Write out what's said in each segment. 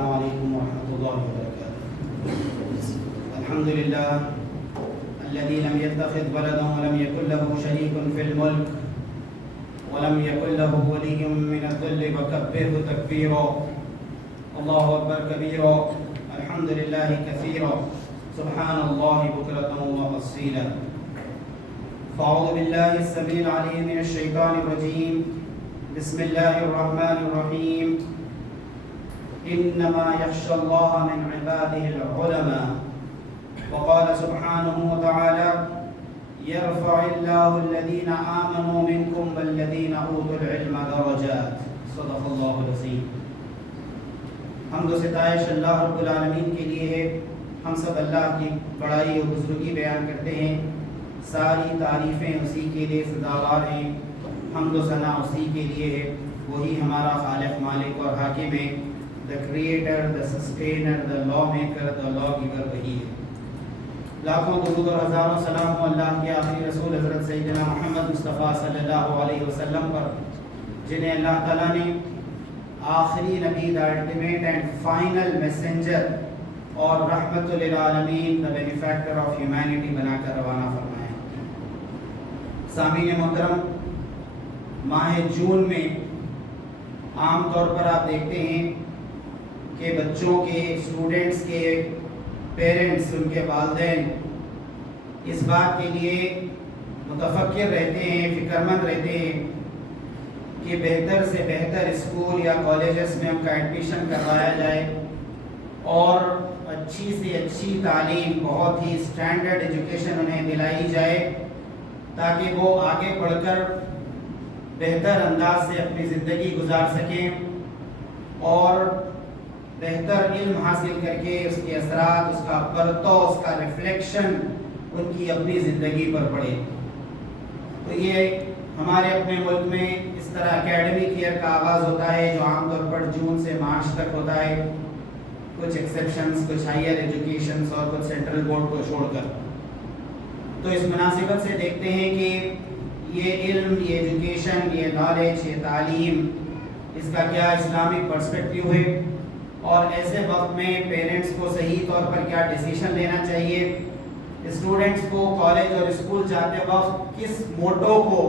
السلام عليكم ورحمة الله وبركاته. الحمد لله الذي لم يتخذ ولدا ولم يكن له شريك في الملك ولم يكن له ولي من الذل وكبره تكبيرا. الله أكبر كبيرا. الحمد لله كثيرا. سبحان الله بكرة وأصيلا. فأعوذ بالله السميع العليم من الشيطان الرجيم. بسم الله الرحمن الرحيم. إنما يخشى الله من عباده العلماء. وقال سبحانه وتعالى يرفع الله الذين آمنوا منكم والذين أوتوا العلم درجات. صدق الله العظيم. حمد و ستائش اللہ رب العالمین کے لیے ہے. ہم سب اللہ کی بڑائی اور بزرگی بیان کرتے ہیں. ساری تعریفیں اسی کے لیے سزاوار ہیں. حمد و ثنا اسی کے لیے ہے. وہی ہمارا خالق مالک اور حاکم ہے. The creator, the sustainer, the lawmaker, the lawgiver وہی ہے. لاکھوں درود اور ہزاروں سلام ہو اللہ کے آخری رسول حضرت سیدنا محمد مصطفیٰ صلی اللہ علیہ وسلم پر، جنہیں اللہ تعالیٰ نے آخری نبی، the ultimate and final messenger اور رحمت للعالمین، the benefactor of humanity بنا کر روانہ فرمایا. سامعین محترم، ماہ جون میں عام طور پر آپ دیکھتے ہیں کہ بچوں کے، اسٹوڈنٹس کے پیرنٹس، ان کے والدین اس بات کے لیے متفکر رہتے ہیں، فکر مند رہتے ہیں کہ بہتر سے بہتر اسکول یا کالجز میں ان کا ایڈمیشن کروایا جائے اور اچھی سے اچھی تعلیم، بہت ہی اسٹینڈرڈ ایجوکیشن انہیں دلائی جائے تاکہ وہ آگے پڑھ کر بہتر انداز سے اپنی زندگی گزار سکیں اور بہتر علم حاصل کر کے اس کے اثرات، اس کا پرتو، اس کا ریفلیکشن ان کی اپنی زندگی پر پڑے. تو یہ ہمارے اپنے ملک میں اس طرح اکیڈمک ایئر کا آغاز ہوتا ہے جو عام طور پر جون سے مارچ تک ہوتا ہے، کچھ ایکسیپشنز، کچھ ہائر ایجوکیشنز اور کچھ سینٹرل بورڈ کو چھوڑ کر. تو اس مناسبت سے دیکھتے ہیں کہ یہ علم، یہ ایجوکیشن، یہ نالج، یہ تعلیم، اس کا کیا اسلامک پرسپیکٹیو ہے اور ایسے وقت میں پیرنٹس کو صحیح طور پر کیا ڈیسیشن لینا چاہیے. اسٹوڈنٹس کو کالج اور اسکول جاتے وقت کس موٹو کو،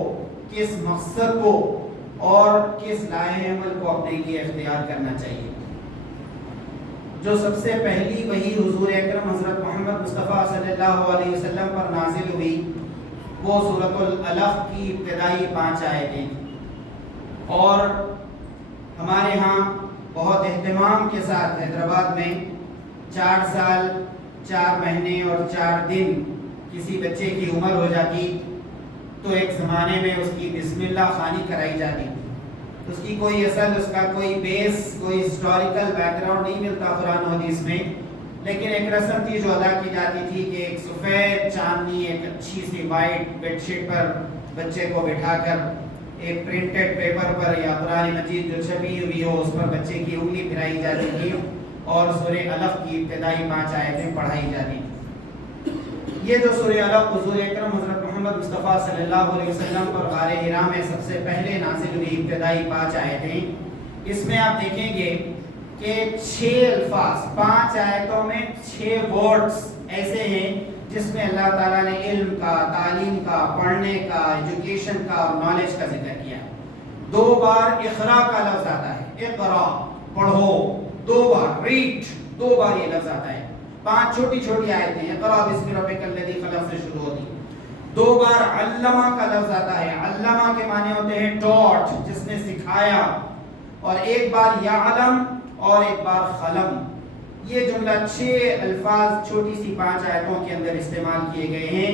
کس مقصد کو اور کس لائحہ عمل کو اپنے لیے اختیار کرنا چاہیے. جو سب سے پہلی وحی حضور اکرم حضرت محمد مصطفیٰ صلی اللہ علیہ وسلم پر نازل ہوئی وہ سورۃ العلق کی ابتدائی 5 آیتیں، اور ہمارے ہاں بہت اہتمام کے ساتھ حیدرآباد میں 4 سال 4 مہینے اور 4 دن کسی بچے کی عمر ہو جاتی تو ایک زمانے میں اس کی بسم اللہ خوانی کرائی جاتی. اس کی کوئی اصل، اس کا کوئی بیس، کوئی ہسٹوریکل بیک گراؤنڈ نہیں ملتا قرآن و حدیث میں، لیکن ایک رسم تھی جو ادا کی جاتی تھی کہ ایک سفید چاندنی، ایک اچھی سی وائٹ بیڈ شیٹ پر بچے کو بٹھا کر ایک پرنٹڈ پیپر پر یا قرآن مجید جو چھپی ہوئی ہو اس پر بچے کی انگلی پھرائی جاتی تھی اور سورہ علق کی ابتدائی 5 آیتیں پڑھائی جاتی تھی. یہ جو سورہ علق حضور اکرم حضرت محمد مصطفیٰ صلی اللہ علیہ وسلم پر غار حرا میں سب سے پہلے نازل ہوئی ابتدائی 5 آیتیں، اس میں آپ دیکھیں گے کہ 6 الفاظ 5 آیتوں میں 6 ورڈز ایسے ہیں جس میں اللہ تعالیٰ نے علم کا، تعلیم کا، پڑھنے کا، ایجوکیشن کا اور نالج کا ذکر کیا. 2 بار اقرا کا لفظ آتا ہے، اقرا پڑھو. 2 بار ریڈ، 2 بار یہ لفظ آتا ہے. 5 چھوٹی چھوٹی آیتیں، اقرا بسم ربک الذی خلق سے شروع ہوتی. 2 بار علمہ کا لفظ آتا ہے. علمہ کے معنی ہوتے ہیں ٹاٹ، جس نے سکھایا. اور 1 بار یعلم اور 1 بار خلم. یہ جملہ 6 الفاظ چھوٹی سی 5 آیتوں کے اندر استعمال کیے گئے ہیں.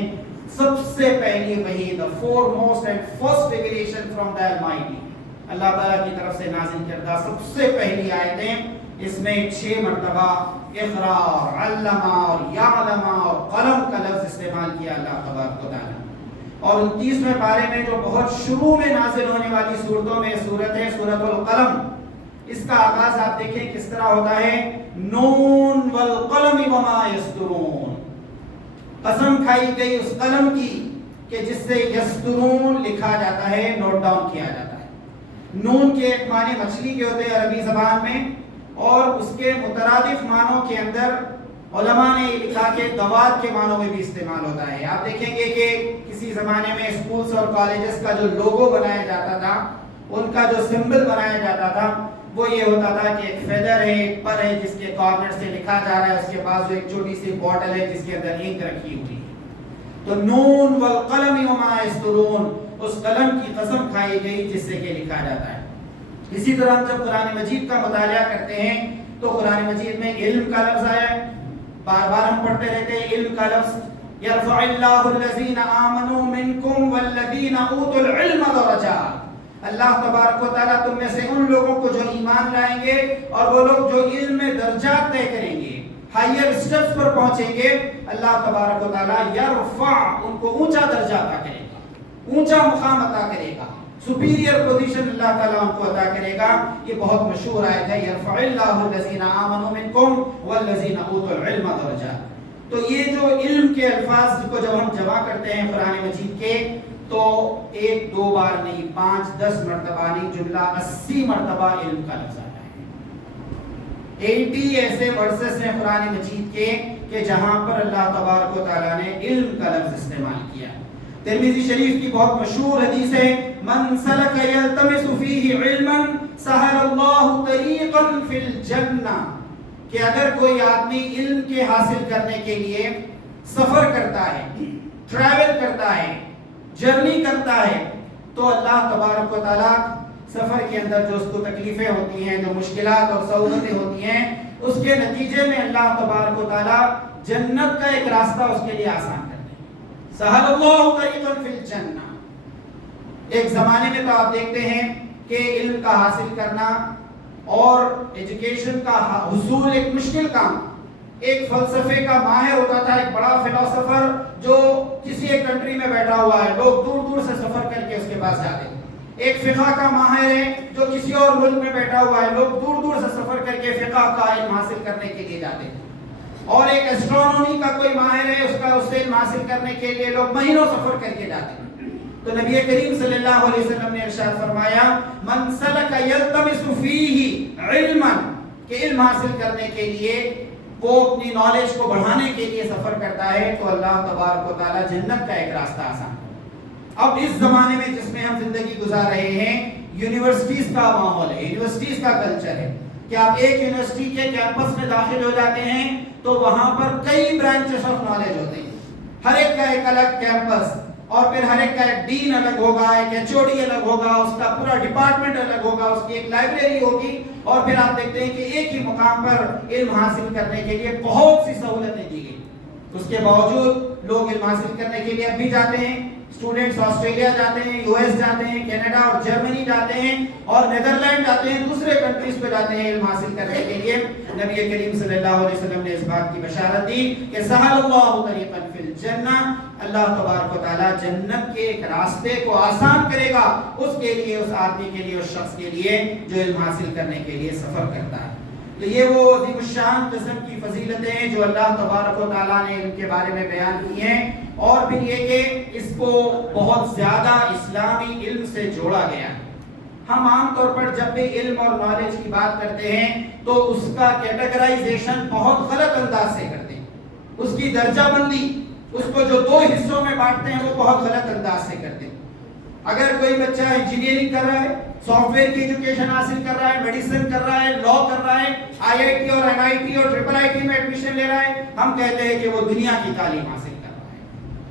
سب سے پہلی وحی، the foremost and first revelation from the Almighty، اللہ تعالیٰ کی طرف سے نازل کردہ سب سے پہلی آیتیں، اس میں 6 مرتبہ اقرا اور علمہ اور یعلم اور قلم کا لفظ استعمال کیا اللہ تبارک و تعالیٰ. اور 29ویں پارے میں جو بہت شروع میں نازل ہونے والی صورتوں میں صورت ہے سورۃ القلم، اس کا آغاز آپ دیکھیں کس طرح ہوتا ہے، نون والقلم وما یسطرون. قسم کھائی گئی اس قلم کی کہ جس سے یسطرون لکھا جاتا ہے، نوٹ ڈاؤن کیا جاتا ہے. نون کے ایک معنی مچھلی کے ہوتے ہیں عربی زبان میں، اور اس کے مترادف معنوں کے اندر علماء نے یہ لکھا کہ دوات کے معنوں میں بھی استعمال ہوتا ہے. آپ دیکھیں گے کہ کسی زمانے میں اسکولز اور کالجز کا جو لوگو بنایا جاتا تھا, ان کا جو سمبل بنایا جاتا تھا, وہ یہ ہوتا تھا کہ ایک فیدر ہے, ایک پر ہے جس کے کارنر سے لکھا جا رہا ہے, اس کے پاس ایک چھوٹی سی بوٹل ہے جس کے اندر انک رکھی ہوئی ہے. تو نون والقلم وما یسطرون, اس قلم کی قسم کھائی گئی جس سے کہ لکھا جاتا ہے. اسی طرح ہم جب قرآن مجید کا مطالعہ کرتے ہیں تو قرآن مجید میں علم کا لفظ آیا ہے, بار بار ہم پڑھتے رہتے ہیں علم کا لفظ. یرفع اللہ الذین آمنوا منکم والذین اوتوا العلم درجات. اللہ تبارک و تعالیٰ تم میں سے ان لوگوں کو جو ایمان لائیں گے اور وہ لوگ جو علم میں درجات طے کریں گے, ہائر سٹیپس پر پہنچیں گے, اللہ تبارک و تعالیٰ یرفع, ان کو اونچا درجہ عطا کرے گا, اونچا مقام عطا کرے گا, سپیریئر پوزیشن اللہ تعالیٰ ان کو عطا کرے گا. یہ بہت مشہور آیت ہے, یرفع اللہ الذین آمنوا منکم والذین اوتوا العلم درجات. تو یہ جو علم کے الفاظ کو جب ہم جمع کرتے ہیں قرآن مجید کے, تو ایک دو بار نہیں, 5-10 مرتبہ نہیں, جملہ 80 مرتبہ علم کا لفظ آتا ہے. 80 ایسے ورسز ہیں قرآن مجید کے کہ جہاں پر اللہ تبارک و تعالیٰ نے علم کا لفظ استعمال کیا. ترمذی شریف کی بہت مشہور حدیث ہے, من سلک یلتمس فیہ علما سہل اللہ طریقا فی الجنہ, کہ اگر کوئی آدمی علم کے حاصل کرنے کے لیے سفر کرتا ہے, ٹریول کرتا ہے, جرنی کرتا ہے, تو اللہ تبارک و تعالیٰ سفر کے اندر جو اس کو تکلیفیں ہوتی ہیں, جو مشکلات اور سہولتیں ہوتی ہیں, اس کے نتیجے میں اللہ تبارک و تعالیٰ جنت کا ایک راستہ اس کے لیے آسان کر دے. سہل اللہ طریقا فی الجنہ. ایک زمانے میں تو آپ دیکھتے ہیں کہ علم کا حاصل کرنا اور ایجوکیشن کا حصول ایک مشکل کام. ایک فلسفے کا ماہر ہوتا تھا, ایک بڑا فلسفر جو کسی ایک کنٹری میں بیٹھا ہوا ہے, لوگ دور دور سے سفر کر کے اس کے پاس جاتے ہیں. ایک فقہ کا ماہر ہے جو کسی اور ملک میں بیٹھا ہوا ہے, لوگ دور دور سے سفر کر کے فقہ کا علم حاصل کرنے کے لیے جاتے ہیں. اور ایک ایسٹرونومی کا کوئی ماہر ہے, اس سے علم حاصل کرنے کے لیے لوگ مہینوں سفر کر کے جاتے ہیں. تو نبی کریم صلی اللہ علیہ وسلم نے ارشاد فرمایا, من سلک یلتمس فیہ علما, کہ علم حاصل کرنے کے لیے وہ اپنی نالج کو بڑھانے کے لیے سفر کرتا ہے, تو اللہ تبارک و تعالیٰ جنت کا ایک راستہ آسان کرے. اب اس زمانے میں جس میں ہم زندگی گزار رہے ہیں, یونیورسٹیز کا ماحول ہے, یونیورسٹیز کا کلچر ہے کہ آپ ایک یونیورسٹی کے کیمپس میں داخل ہو جاتے ہیں تو وہاں پر کئی برانچز آف نالج ہوتے ہیں, ہر ایک کا ایک الگ کیمپس, اور پھر ہر ایک کا ایک ڈین الگ ہوگا, ایک ایچ-او-ڈی الگ ہوگا, اس کا پورا ڈپارٹمنٹ الگ ہوگا, اس کی ایک لائبریری ہوگی, اور پھر آپ دیکھتے ہیں کہ ایک ہی مقام پر علم حاصل کرنے کے لیے بہت سی سہولتیں دی گئی. اس کے باوجود لوگ علم حاصل کرنے کے لیے اب بھی جاتے ہیں. اسٹوڈنٹس آسٹریلیا جاتے ہیں, یو ایس جاتے ہیں, کینیڈا اور جرمنی جاتے ہیں, اور نیدرلینڈ جاتے ہیں, دوسرے کنٹریز پہ جاتے ہیں علم حاصل کرنے کے لیے. نبی کریم صلی اللہ علیہ وسلم نے اس بات کی بشارت دی کہ سہل اللہ طریقا فی الجنہ, اللہ تبارک و تعالیٰ جنت کے ایک راستے کو آسان کرے گا اس کے لیے, اس آدمی کے لیے, اس شخص کے لیے جو علم حاصل کرنے کے لیے سفر کرتا ہے. تو یہ وہ عظیم الشان قسم کی فضیلتیں ہیں جو اللہ تبارک و تعالیٰ نے ان کے بارے میں بیان کی ہیں. اور پھر یہ کہ اس کو بہت زیادہ اسلامی علم سے جوڑا گیا. ہم عام طور پر جب بھی علم اور نالج کی بات کرتے ہیں تو اس کا کیٹیگرائزیشن بہت غلط انداز سے کرتے ہیں. اس کی درجہ بندی, اس کو جو دو حصوں میں بانٹتے ہیں وہ بہت غلط انداز سے کرتے ہیں. اگر کوئی بچہ انجینئرنگ کر رہا ہے, سافٹ ویئر کی ایجوکیشن حاصل کر رہا ہے, میڈیسن کر رہا ہے, لا کر رہا ہے, آئی آئی ٹی اور این آئی ٹی اور ٹرپل آئی ٹی میں ایڈمیشن لے رہا ہے, ہم کہتے ہیں کہ وہ دنیا کی تعلیم حاصل کر رہا ہے,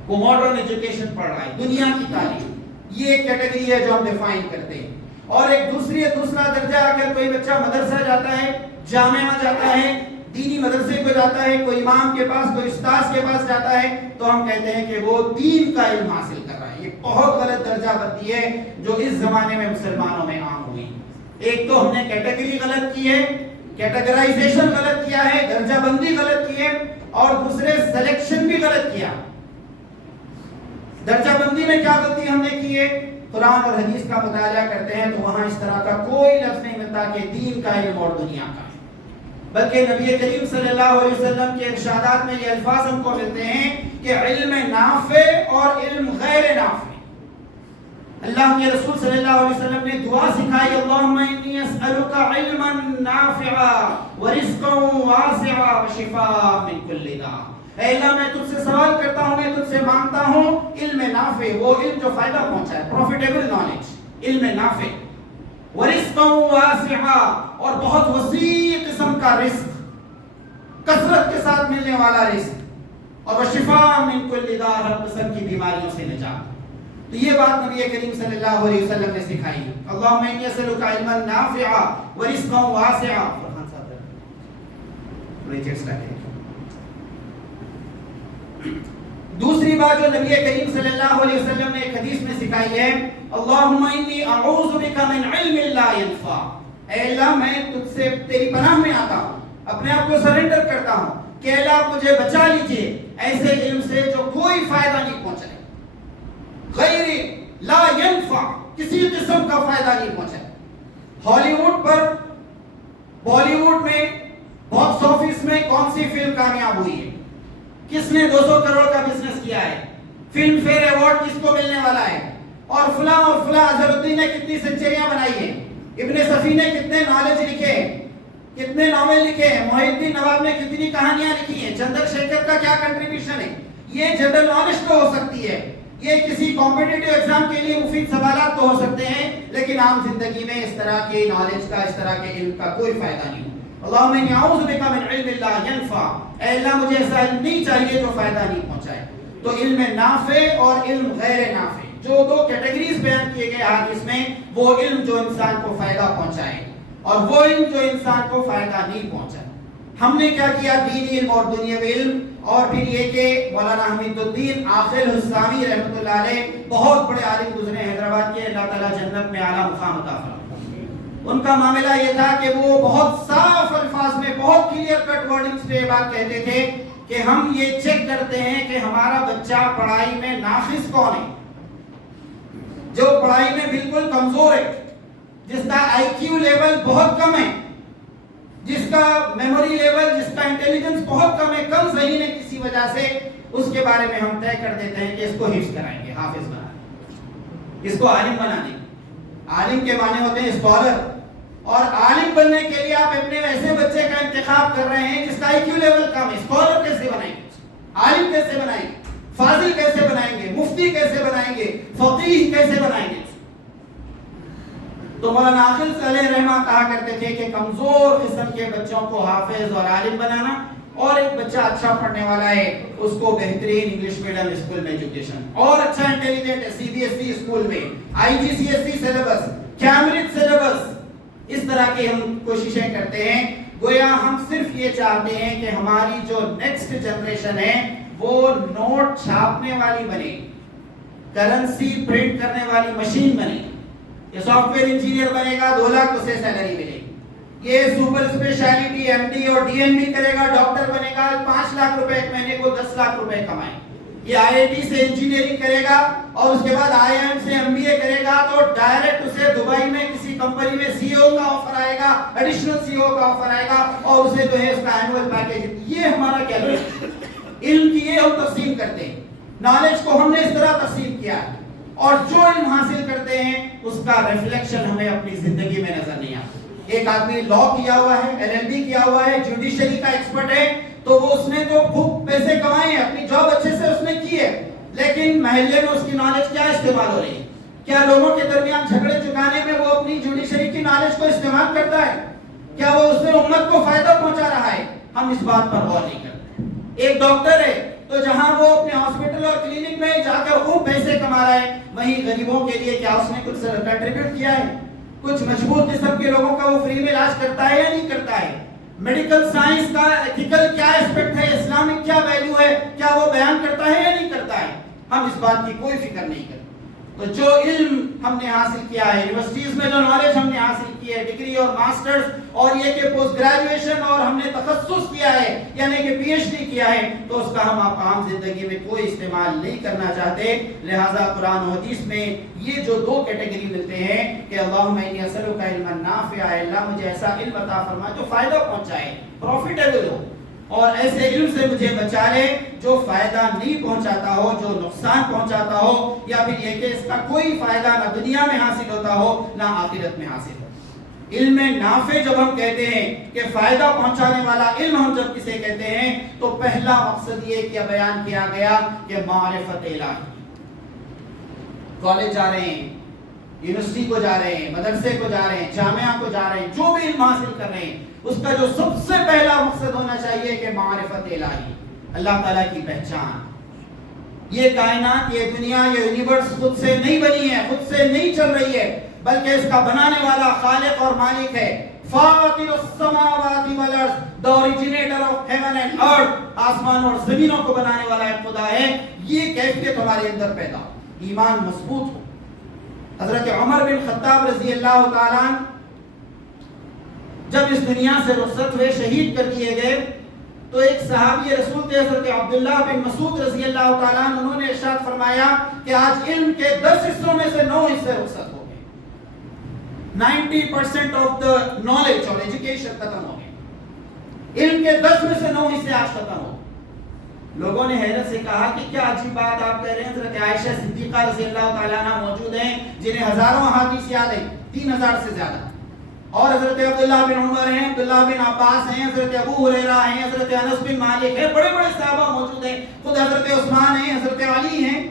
وہ ماڈرن ایجوکیشن پڑھ رہا ہے, دنیا کی تعلیم. یہ ایک کیٹیگری ہے جو ہم ڈیفائن کرتے ہیں. اور ایک دوسرا درجہ, اگر کوئی بچہ مدرسہ جاتا ہے, جامعہ جاتا ہے, دینی مدرسے کو جاتا ہے, کوئی امام کے پاس, کوئی استاذ کے پاس جاتا ہے, تو ہم کہتے ہیں کہ وہ دین کا علم حاصل کر رہا ہے. یہ بہت غلط درجہ بندی ہے جو اس زمانے میں مسلمانوں میں عام ہوئی. ایک تو ہم نے کیٹیگری غلط کی ہے, کیٹیگرائزیشن غلط کیا ہے, درجہ بندی غلط کی ہے, اور دوسرے سلیکشن بھی غلط کیا. درجہ بندی میں کیا غلطی ہم نے کی ہے؟ قرآن اور حدیث کا مطالعہ کرتے ہیں تو وہاں اس طرح کا کوئی لفظ نہیں ملتا کہ دین کا علم اور دنیا کا, بلکہ نبی کریم صلی اللہ علیہ وسلم کے ارشادات میں یہ الفاظ ہم کو ملتے ہیں کہ علم نافع اور علم غیر نافع. اللہ کے رسول صلی اللہ علیہ وسلم نے دعا سکھائی، اللہم انی اسألک علما نافعا ورزقا واسعا وشفاء من کل داء۔ اے اللہ میں تجھ سے سوال کرتا ہوں، میں تجھ سے مانگتا ہوں علم نافع، وہ علم جو فائدہ پہنچائے، پروفیٹیبل نالج، علم نافع، ورزقا واسعا، اور بہت وسیع قسم کا رزق، کثرت کے ساتھ ملنے والا رزق، اور شفاء من کل داء، ہر قسم کی بیماریوں سے نجات۔ تو یہ بات نبی کریم صلی اللہ علیہ وسلم نے سکھائی، اللہم انی اسألک علما نافعا ورزقا واسعا۔ فرحان صاحب دوسری بات جو نبی کریم صلی اللہ علیہ وسلم نے ایک حدیث میں سکھائی ہے، اللہم انی اعوذ بک من علم لا ينفع، اے اللہ میں تجھ سے تیری پناہ میں آتا ہوں، اپنے آپ کو سرنڈر کرتا ہوں کہ اللہ مجھے بچا لیجئے ایسے علم سے جو کوئی فائدہ نہیں پہنچائے، غیر لا ينفع، کسی قسم کا فائدہ نہیں پہنچائے۔ ہالی ووڈ پر، بالی ووڈ میں، باکس آفس میں کون سی فلم کامیاب ہوئی ہے؟ کس نے 200 کروڑ کا بزنس کیا ہے؟ فلم فیئر ایوارڈ کس کو ملنے والا ہے؟ اور فلاں اظہر الدین نے کتنی سینچریاں بنائی ہیں، ابن صفی نے کتنے نالج لکھے، کتنے ناول لکھے ہیں، محی الدین نواب نے کتنی کہانیاں لکھی ہیں، چندر شیکھر کا کیا کنٹریبیوشن ہے۔ یہ جنرل نالج تو ہو سکتی ہے، یہ کسی کمپٹیٹیو ایگزام کے لیے مفید سوالات تو ہو سکتے ہیں، لیکن عام زندگی میں اس طرح کے نالج کا، اس طرح کے علم کا کوئی فائدہ نہیں۔ اللہم انی اعوذ بک من علم لا ينفع، اے اللہ مجھے ایسا علم نہیں چاہیے جو فائدہ نہیں پہنچائے۔ تو علم نافع اور علم غیر نافع، جو دو کیٹیگریز بیان کیے گئے حدیث میں، وہ علم جو انسان کو فائدہ پہنچائے اور وہ علم جو انسان کو فائدہ نہیں پہنچائے۔ ہم نے کیا کیا؟ دینی علم اور دنیاوی علم، اور پھر یہ کہ مولانا حمید الدین عاقل حسامی رحمۃ اللہ علیہ بہت بڑے عالم گزرے حیدرآباد کے، اللہ تعالیٰ جنت میں اعلیٰ مقام عطا فرمائے۔ ان کا معاملہ یہ تھا کہ وہ بہت صاف الفاظ میں، بہت کلیئر کٹ ورڈنگز پہ بات کہتے تھے کہ ہم یہ چیک کرتے ہیں کہ ہمارا بچہ پڑھائی میں ناقص کون ہے، جو پڑھائی میں بالکل کمزور ہے، جس کا آئی کیو لیول بہت کم ہے، جس کا میموری لیول، جس کا انٹیلیجنس بہت کم ہے، کم ذہین ہے کسی وجہ سے، اس کے بارے میں ہم طے کر دیتے ہیں کہ اس کو حفظ کرائیں گے، حافظ بنا دیں گے، اس کو عالم بنا دیں گے۔ عالم کے معنی ہوتے ہیں اسکالر، اور عالم بننے کے لیے آپ اپنے ایسے بچے کا انتخاب کر رہے ہیں جس کا آئی کیو لیول کم ہے۔ اسکالر کیسے بنائیں گے؟ عالم کیسے بنائیں گے؟ فاضل کیسے بنائیں گے؟ مفتی کیسے بنائیں گے؟ فقیہ کیسے بنائیں گے؟ تو مولانا عاقل علیہ رحمہ کہا کرتے تھے کہ کمزور قسم کے بچوں کو حافظ اور عالم بنانا، اور ایک بچہ اچھا پڑھنے والا ہے اس کو بہترین انگلش میڈیم اسکول میں ایجوکیشن، اور اچھا انٹیلیجنٹ ہے C B S E school میں، I G C S E syllabus, Cambridge syllabus, اس طرح کی ہم کوششیں کرتے ہیں۔ گویا ہم صرف یہ چاہتے ہیں کہ ہماری جو نیکسٹ جنریشن ہے وہ نوٹ چھاپنے والی بنے، کرنسی پرنٹ کرنے والی مشین بنے۔ یہ سافٹ ویئر انجینئر بنے گا 2 لاکھ اسے سیلری ملے گی، یہ سپر اسپیشلٹی ایم ڈی اور ڈی ایم بی کرے گا، ڈاکٹر بنے گا 5 لاکھ روپے ایک مہینے کو 10 لاکھ روپے کمائے، یہ آئی آئی ٹی سے انجینئرنگ کرے گا اور اس کے بعد آئی ایم سے ایم بی اے کرے گا تو ڈائریکٹ اسے دبئی میں کسی کمپنی میں سی او کا آفر آئے گا، ایڈیشنل سی او کا آفر آئے گا، اور اسے جو ہے اس کا اینوئل پیکیج۔ یہ ہمارا کیا ہے؟ علم کی یہ ہم تقسیم کرتے ہیں، نالج کو ہم نے اس طرح تقسیم کیا ہے، اور جو علم حاصل کرتے ہیں اس کا ریفلیکشن ہمیں اپنی زندگی میں نظر نہیں آتا۔ ایک آدمی لا کیا ہوا ہے، ایل ایل بی کیا ہوا ہے، جوڈیشری کا ایکسپرٹ ہے، تو وہ اس نے تو خوب پیسے کمائے ہیں، اپنی جاب اچھے سے اس نے کی ہے، لیکن محلے میں اس کی نالج کیا استعمال ہو رہی ہے؟ کیا لوگوں کے درمیان جھگڑے چکانے میں وہ اپنی جوڈیشری کی نالج کو استعمال کرتا ہے؟ کیا وہ اس میں امت کو فائدہ پہنچا رہا ہے؟ ہم اس بات پر غور نہیں کرتے۔ ایک ڈاکٹر ہے تو جہاں وہ اپنے ہاسپٹل اور کلینک میں جا کر خوب پیسے کما رہا ہے، وہیں غریبوں کے لیے کیا اس نے کچھ کنٹریبیوٹ کیا ہے؟ کچھ مجبور قسم کے لوگوں کا وہ فری میں علاج کرتا ہے یا نہیں کرتا ہے؟ میڈیکل سائنس کا ایتھیکل کیا اسپیکٹ ہے، اسلامک کیا ویلیو ہے، کیا وہ بیان کرتا ہے یا نہیں کرتا ہے؟ ہم اس بات کی کوئی فکر نہیں کرتے۔ تو جو علم ہم نے حاصل کیا ہے، یونیورسٹیز میں جو نالج ہم نے حاصل کی ہے، ڈگری اور ماسٹرز، اور یہ کہ پوسٹ گریجویشن اور ہم نے تخصص کیا ہے یعنی کہ پی ایچ ڈی کیا ہے، تو اس کا ہم عام زندگی میں کوئی استعمال نہیں کرنا چاہتے۔ لہٰذا قرآن و حدیث میں یہ جو 2 کیٹیگری ملتے ہیں کہ اللہم انی اسألک علما نافعا، اللہ مجھے ایسا علم عطا فرما جو فائدہ پہنچائے، پروفیٹیبل ہو، اور ایسے علم سے مجھے بچا لے جو فائدہ نہیں پہنچاتا ہو، جو نقصان پہنچاتا ہو، یا پھر یہ کہ اس کا کوئی فائدہ نہ دنیا میں حاصل ہوتا ہو نہ آخرت میں حاصل ہو۔ علم نافع جب ہم کہتے ہیں کہ فائدہ پہنچانے والا علم ہم جب کسے کہتے ہیں تو پہلا مقصد یہ کیا بیان کیا گیا کہ معرفت الہی۔ کالج جا رہے ہیں، یونیورسٹی کو جا رہے ہیں، مدرسے کو جا رہے ہیں، جامعہ کو جا رہے ہیں، جو بھی علم حاصل کر رہے ہیں، اس کا جو سب سے پہلا مقصد ہونا چاہیے کہ معرفت الہی، اللہ تعالیٰ کی پہچان۔ یہ کائنات، یہ دنیا، یہ یونیورس خود سے نہیں بنی ہے، خود سے نہیں چل رہی ہے، بلکہ اس کا بنانے والا خالق اور مالک ہے۔ فاطر السماوات والارض، the originator of heaven and earth، آسمان اور زمینوں کو بنانے والا ایک خدا ہے۔ یہ کیفیت ہمارے اندر پیدا ہو، ایمان مضبوط ہو۔ حضرت عمر بن خطاب رضی اللہ تعالیٰ عنہ جب اس دنیا سے رخصت ہوئے، شہید کر دیے گئے، تو ایک صحابی رسول تھے حضرت عبداللہ بن مسعود رضی اللہ تعالیٰ عنہ، انہوں نے ارشاد فرمایا کہ آج علم کے 10 حصوں میں سے 9 حصے رخصت ہو گئے۔ 90% آف دا نالج اور ایجوکیشن ختم ہو گئے، علم کے 10 میں سے 9 حصے آج ختم ہو۔ لوگوں نے حیرت سے کہا کہ کیا عجیب بات آپ کہہ رہے ہیں؟ حضرت عائشہ صدیقہ رضی اللہ تعالیٰ عنہ موجود ہیں جنہیں ہزاروں احادیث یاد ہیں، 3000 سے زیادہ، اور حضرت عبداللہ بن عمر ہیں، عبداللہ بن عباس ہیں، حضرت ابو ہریرہ ہیں، حضرت انس بن مالک ہیں، بڑے بڑے صحابہ موجود ہیں، خود حضرت عثمان ہیں، حضرت علی ہیں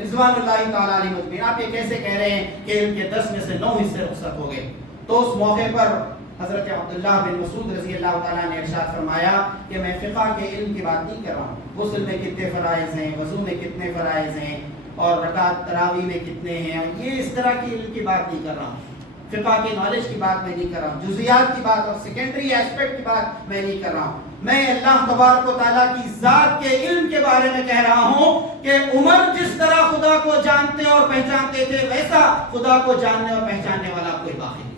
رضوان اللہ تعالیٰ علیہ مجمعین۔ آپ یہ کیسے کہہ رہے ہیں کہ علم کے 10 میں سے 9 حصے رخصت ہو گئے؟ تو اس موقع پر حضرت عبداللہ بن مسعود رضی اللہ تعالیٰ نے ارشاد فرمایا کہ میں فقہ کے علم کی بات نہیں کر رہا ہوں، غسل میں کتنے فرائض ہیں، وضو میں کتنے فرائض ہیں، اور رکعت تراویح میں کتنے ہیں، یہ اس طرح کی علم کی بات نہیں کر رہا ہوں، فقہ کی نالج کی بات میں نہیں کر رہا ہوں، جزیات کی بات اور سیکنڈری ایسپیکٹ کی بات میں نہیں کر رہا ہوں۔ میں اللہ تبارک و تعالیٰ کی ذات کے علم کے بارے میں کہہ رہا ہوں کہ عمر جس طرح خدا کو جانتے اور پہچانتے تھے، ویسا خدا کو جاننے اور پہچاننے والا کوئی باقی نہیں۔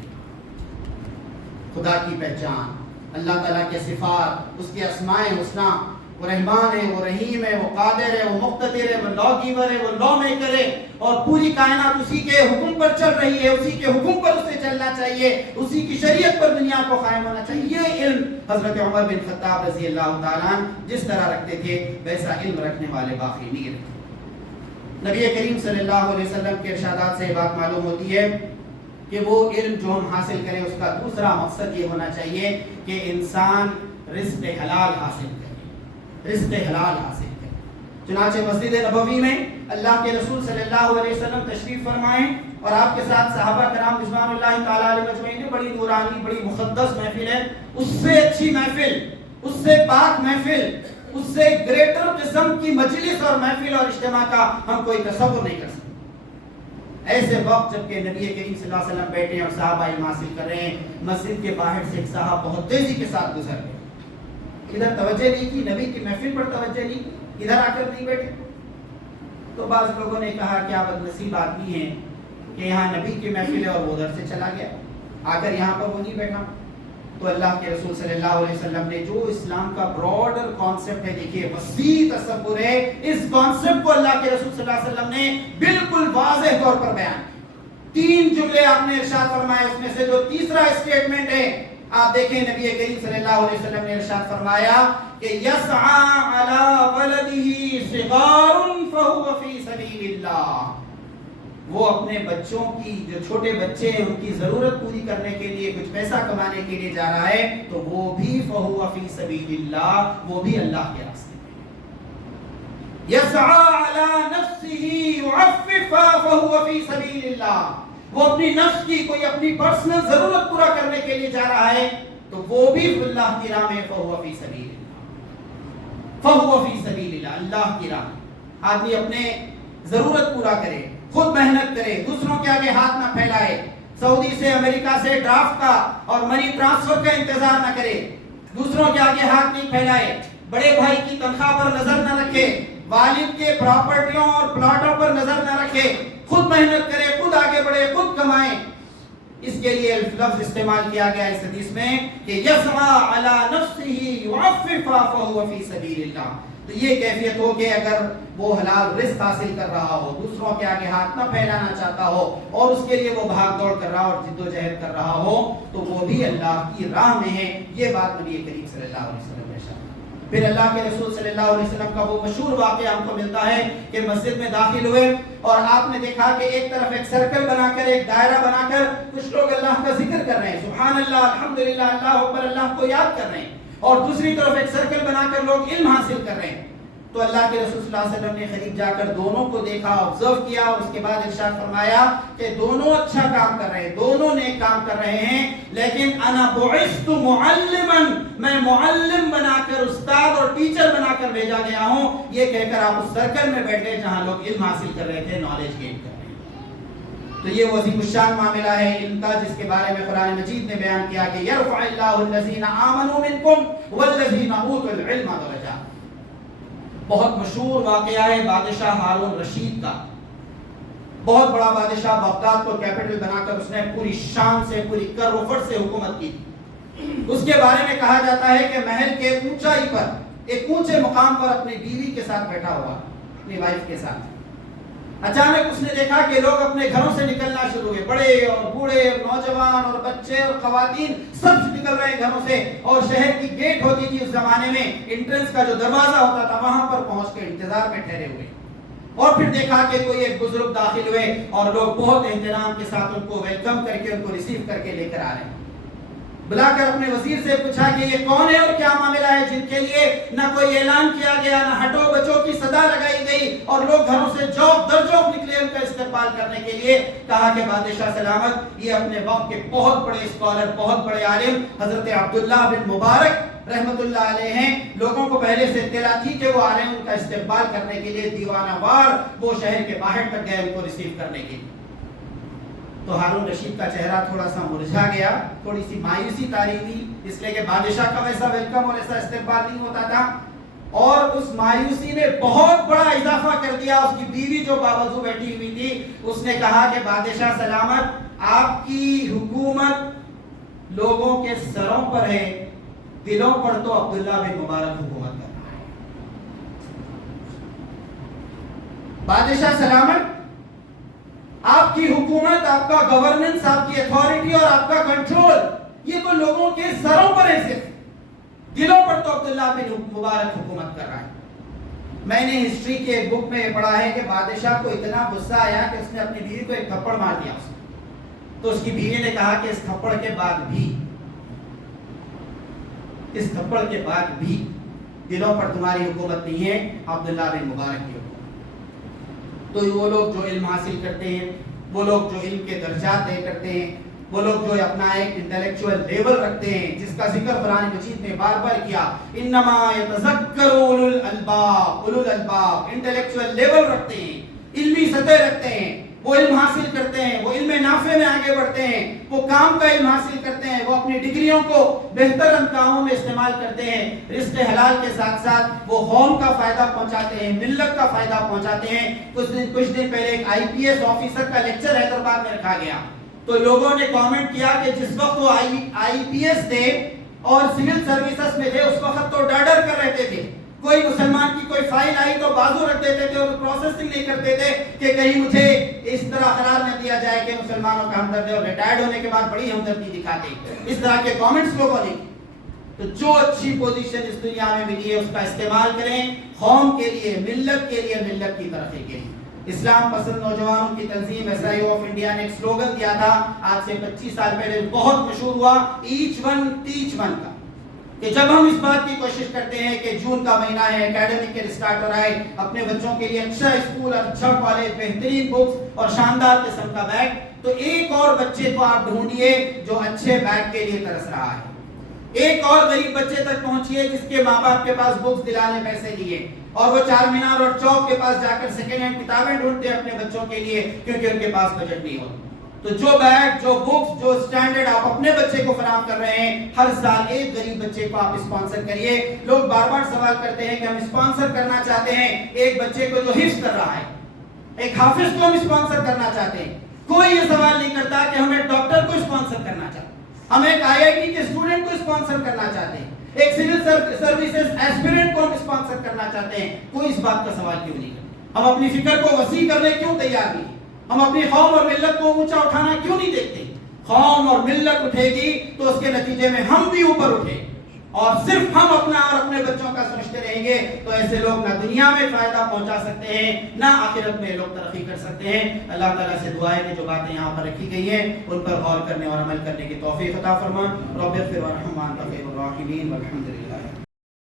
خدا کی پہچان، اللہ تعالیٰ کے صفات، اس کے اسماء حسنی، وہ رحمان ہے، وہ رحیم ہے، وہ قادر ہے، وہ مقتدر ہے، وہ لا گیور ہے، وہ لا میکر ہے، اور پوری کائنات اسی کے حکم پر چل رہی ہے، اسی کے حکم پر اسے چلنا چاہیے، اسی کی شریعت پر دنیا کو قائم ہونا چاہیے۔ یہ علم حضرت عمر بن خطاب رضی اللہ تعالیٰ عنہ جس طرح رکھتے تھے ویسا علم رکھنے والے باقی نہیں رہتے۔ نبی کریم صلی اللہ علیہ وسلم کے ارشادات سے یہ بات معلوم ہوتی ہے کہ وہ علم جو ہم حاصل کریں اس کا دوسرا مقصد یہ ہونا چاہیے کہ انسان رزق حلال حاصل کرے، رزق حلال حاصل کرے۔ چنانچہ مسجد نبوی میں اللہ کے رسول صلی اللہ علیہ وسلم تشریف فرمائیں اور آپ کے ساتھ صحابہ کرام رضوان اللہ تعالیٰ علیہ مجمعین نے، بڑی نورانی، بڑی مقدس محفل ہے، اس سے اچھی محفل، اس سے پاک محفل، اس سے گریٹر قسم کی مجلس اور محفل اور اجتماع کا ہم کوئی تصور نہیں کر سکتے۔ ایسے وقت جب کہ نبی کریم صلی اللہ علیہ وسلم بیٹھے ہیں اور صحابہ علم حاصل کر رہے ہیں، مسجد کے باہر سے ایک صاحب بہت تیزی کے ساتھ گزر گئے، ادھر توجہ نہیں کی، نبی کی محفل پر توجہ نہیں کی، ادھر آ کر نہیں بیٹھے۔ تو بعض لوگوں نے کہا کیا بدنصیب آدمی ہے کہ یہاں نبی کی محفل ہے اور وہ ادھر سے چلا گیا، آ کر یہاں پر وہ نہیں بیٹھا۔ تو اللہ کے رسول صلی اللہ علیہ وسلم نے جو اسلام کا براڈر کانسیپٹ ہے، دیکھیے وسیع تصور ہے، اس کانسیپٹ کو اللہ کے رسول صلی اللہ علیہ وسلم نے بالکل واضح طور پر بیان کیا۔ 3 جملے آپ نے ارشاد فرمائے، اس میں سے جو تیسرا اسٹیٹمنٹ ہے آپ دیکھیں، نبی کریم صلی اللہ علیہ وسلم نے ارشاد فرمایا کہ یسعى علی ولده صغار فهو فی سبیل اللہ، وہ اپنے بچوں کی، جو چھوٹے بچے ہیں ان کی ضرورت پوری کرنے کے لیے، کچھ پیسہ کمانے کے لیے جا رہا ہے، تو وہ بھی فهو فی سبیل اللہ، وہ بھی اللہ کے راستے میں۔ یسعى علی نفسه يعففها فهو فی سبیل اللہ، وہ اپنی نفس کی، کوئی اپنی پرسنل ضرورت پورا کرنے کے لیے جا رہا ہے، تو وہ بھی اللہ کی راہ میں فهو فی سبیل اللہ، فهو فی سبیل اللہ، اللہ کی راہ۔ آدمی اپنے ضرورت پورا کرے، خود محنت کرے، دوسروں کے آگے ہاتھ نہ پھیلائے، سعودی سے، امریکہ سے ڈرافٹ کا اور منی ٹرانسفر کا انتظار نہ کرے، دوسروں کے آگے ہاتھ نہیں پھیلائے، بڑے بھائی کی تنخواہ پر نظر نہ رکھے، والد کے پراپرٹیوں اور پلاٹوں پر نظر نہ رکھے، خود محنت کرے، خود آگے بڑھے، خود کمائیں۔ اس کے لیے لفظ استعمال کیا گیا اس حدیث میں کہ یسعى علی نفسه يعففها فهو فی سبیل اللہ۔ تو یہ کیفیت ہو کہ اگر وہ حلال رزق حاصل کر رہا ہو، دوسروں کے آگے ہاتھ نہ پھیلانا چاہتا ہو، اور اس کے لیے وہ بھاگ دوڑ کر رہا ہو اور جد و جہد کر رہا ہو، تو وہ بھی اللہ کی راہ میں ہے۔ یہ بات نبی کریم صلی اللہ علیہ وسلم نے ارشاد۔ پھر اللہ کے رسول صلی اللہ علیہ وسلم کا وہ مشہور واقعہ ہم کو ملتا ہے کہ مسجد میں داخل ہوئے اور آپ نے دیکھا کہ ایک طرف ایک سرکل بنا کر، ایک دائرہ بنا کر کچھ لوگ اللہ کا ذکر کر رہے ہیں، سبحان اللہ، الحمدللہ، اللہ اکبر، اللہ کو یاد کر رہے ہیں، اور دوسری طرف ایک سرکل بنا کر لوگ علم حاصل کر رہے ہیں۔ تو اللہ کے رسول صلی اللہ علیہ وسلم نے قریب جا کر دونوں کو دیکھا، آبزرو کیا، اور اس کے بعد ارشاد فرمایا کہ دونوں اچھا کام کر رہے ہیں، دونوں نیک کام کر رہے ہیں، لیکن انا بعثت معلما، میں معلم بنا کر، استاد اور ٹیچر بنا کر بھیجا گیا ہوں، یہ کہہ کر آپ اس سرکل میں بیٹھ گئے جہاں لوگ علم حاصل کر رہے تھے، نالج گین کر رہے تھے۔ تو یہ عظیم الشان معاملہ ہے علم کا، جس کے بارے میں قرآن مجید نے بیان کیا کہ یرفع اللہ الذین آمنوا منکم والذین اوتوا العلم درجات۔ بہت مشہور واقعہ ہے بادشاہ ہارون رشید کا، بہت بڑا بادشاہ، بغداد کو کیپٹل بنا کر اس نے پوری شان سے، پوری کر و فر سے حکومت کی۔ اس کے بارے میں کہا جاتا ہے کہ محل کے اونچائی پر، ایک اونچے مقام پر اپنی بیوی کے ساتھ بیٹھا ہوا، اپنی وائف کے ساتھ، اچانک اس نے دیکھا کہ لوگ اپنے گھروں سے نکلنا شروع ہوئے، بڑے اور بوڑھے، نوجوان اور بچے اور خواتین، سب نکل رہے ہیں گھروں سے، اور شہر کی گیٹ ہوتی تھی اس زمانے میں، انٹرنس کا جو دروازہ ہوتا تھا وہاں پر پہنچ کے انتظار میں ٹھہرے ہوئے، اور پھر دیکھا کہ کوئی ایک بزرگ داخل ہوئے اور لوگ بہت احترام کے ساتھ ان کو ویلکم کر کے، ان کو ریسیو کر کے لے کر آ رہے ہیں۔ بلا کر اپنے وزیر سے پوچھا کہ یہ کون ہے اور کیا معاملہ ہے، جن کے لیے نہ کوئی اعلان کیا گیا، نہ ہٹو بچوں کی صدا لگائی گئی، اور لوگ گھروں سے جوق در جوق نکلے ان کا استقبال کرنے کے لیے۔ کہا کہ بادشاہ سلامت، یہ اپنے وقت کے بہت بڑے اسکالر، بہت بڑے عالم حضرت عبداللہ بن مبارک رحمت اللہ علیہ ہیں، لوگوں کو پہلے سے اطلاع تھی کہ وہ آ رہے ہیں، ان کا استقبال کرنے کے لیے دیوانہ وار وہ شہر کے باہر تک گئے ان کو ریسیو کرنے کے لیے۔ تو ہارون رشید کا چہرہ تھوڑا سا مرجھا گیا، تھوڑی سی مایوسی طاری ہوئی، اس لیے کہ بادشاہ کا ویسا ویلکم اور ایسا استقبال نہیں ہوتا تھا، اور اس مایوسی نے بہت بڑا اضافہ کر دیا۔ اس کی بیوی جو باوضو بیٹھی ہوئی تھی، اس نے کہا کہ بادشاہ سلامت، آپ کی حکومت لوگوں کے سروں پر ہے، دلوں پر تو عبداللہ بن مبارک حکومت کر رہا ہے۔ بادشاہ سلامت، آپ کی حکومت، آپ کا گورننس، آپ کی اتھارٹی اور آپ کا کنٹرول، یہ تو لوگوں کے سروں پر ہے، صرف دلوں پر تو عبداللہ بن مبارک حکومت کر رہا ہے۔ میں نے ہسٹری کے ایک بک میں پڑھا ہے کہ بادشاہ کو اتنا غصہ آیا کہ اس نے اپنی بیوی کو ایک تھپڑ مار دیا۔ تو اس کی بیوی نے کہا کہ اس تھپڑ کے بعد بھی دلوں پر تمہاری حکومت نہیں ہے، عبداللہ بن مبارک کی حکومت۔ تو وہ لوگ جو علم حاصل کرتے ہیں، وہ لوگ جو علم کے درجات طے کرتے ہیں، وہ لوگ جو اپنا ایک انٹلیکچوئل لیول رکھتے ہیں، جس کا ذکر قرآن مجید نے بار بار کیا، انما یتذکر اولو الالباب، انٹلیکچوئل لیول رکھتے ہیں، علمی سطح رکھتے ہیں، وہ علم حاصل کرتے ہیں، وہ علم نافع میں آگے بڑھتے ہیں، وہ کام کا علم حاصل کرتے ہیں، وہ اپنی ڈگریوں کو بہتر کاموں میں استعمال کرتے ہیں، رزق حلال کے ساتھ ساتھ وہ قوم کا فائدہ پہنچاتے ہیں، ملت کا فائدہ پہنچاتے ہیں۔ کچھ دن پہلے ایک IPS آفیسر کا لیکچر حیدرآباد میں رکھا گیا، تو لوگوں نے کامنٹ کیا کہ جس وقت وہ IPS تھے اور سول سروسز میں تھے، اس وقت تو ڈر کر رہتے تھے، کوئی مسلمان کی کوئی فائل آئی تو بازو رکھ دیتے تھے اور پروسیسنگ نہیں کرتے تھے کہ کہیں مجھے اس طرح قرار نہ دیا جائے کہ مسلمانوں کا ہمدرد ہے، اور ریٹائرڈ ہونے کے بعد بڑی ہمدردی دکھاتے، اس طرح کے کامنٹس لوگوں نے۔ تو جو اچھی پوزیشن اس دنیا میں ملی ہے اس کا استعمال کریں، قوم کے لیے، ملت کے لیے، ملت کی ترقی کے لیے۔ اسلام پسند نوجوانوں کی تنظیم SIO آف انڈیا نے ایک سلوگن دیا تھا آج سے 25 سال پہلے، بہت مشہور ہوا، ایچ ون ٹیچ ون کا، کہ جب ہم اس بات کی کوشش کرتے ہیں کہ جون کا مہینہ ہے، اکیڈمک ایئر سٹارٹ ہو رہا ہے، اپنے بچوں کے لیے اچھا اسکول، اچھا کالج، بہترین بکس اور شاندار قسم کا بیگ، تو ایک اور بچے کو آپ ڈھونڈیے جو اچھے بیگ کے لیے ترس رہا ہے، ایک اور غریب بچے تک پہنچیے جس کے ماں باپ کے پاس بکس دلانے پیسے لیے، اور وہ چار مینار اور چوک کے پاس جا کر سیکنڈ ہینڈ کتابیں ڈھونڈتے ہیں اپنے بچوں کے لیے، کیونکہ ان کے پاس بجٹ نہیں ہوتا۔ تو جو بیگ، جو بکس، جو سٹینڈرڈ آپ اپنے بچے کو فراہم کر رہے ہیں، ہر سال ایک غریب بچے کو آپ اسپانسر کریے۔ لوگ بار بار سوال کرتے ہیں کہ ہم اسپانسر کرنا چاہتے ہیں ایک بچے کو جو حفظ کر رہا ہے، ایک حافظ کو ہم اسپانسر کرنا چاہتے ہیں، کوئی یہ سوال نہیں کرتا کہ ہم ایک ڈاکٹر کو اسپانسر کرنا چاہتے ہیں، ہم ایک IIT کے اسٹوڈنٹ کو اسپانسر کرنا چاہتے ہیں، ایک سول سروسز ایسپیرنٹ کو ہم اسپانسر کرنا چاہتے ہیں۔ کوئی اس بات کا سوال کیوں نہیں کرتا؟ ہم اپنی فکر کو وسیع کرنے کیوں تیار نہیں؟ ہم اپنی قوم اور ملت کو اونچا اٹھانا کیوں نہیں دیکھتے؟ قوم اور ملت اٹھے گی تو اس کے نتیجے میں ہم بھی اوپر اٹھے، اور صرف ہم اپنا اور اپنے بچوں کا سوچتے رہیں گے تو ایسے لوگ نہ دنیا میں فائدہ پہنچا سکتے ہیں نہ آخرت میں لوگ ترقی کر سکتے ہیں. اللہ تعالیٰ سے دعا ہے کہ جو باتیں یہاں پر رکھی گئی ہیں ان پر غور کرنے اور عمل کرنے کی توفیق عطا فرما. رب اغفر وارحم وانت خیر الراحمین والحمد للہ.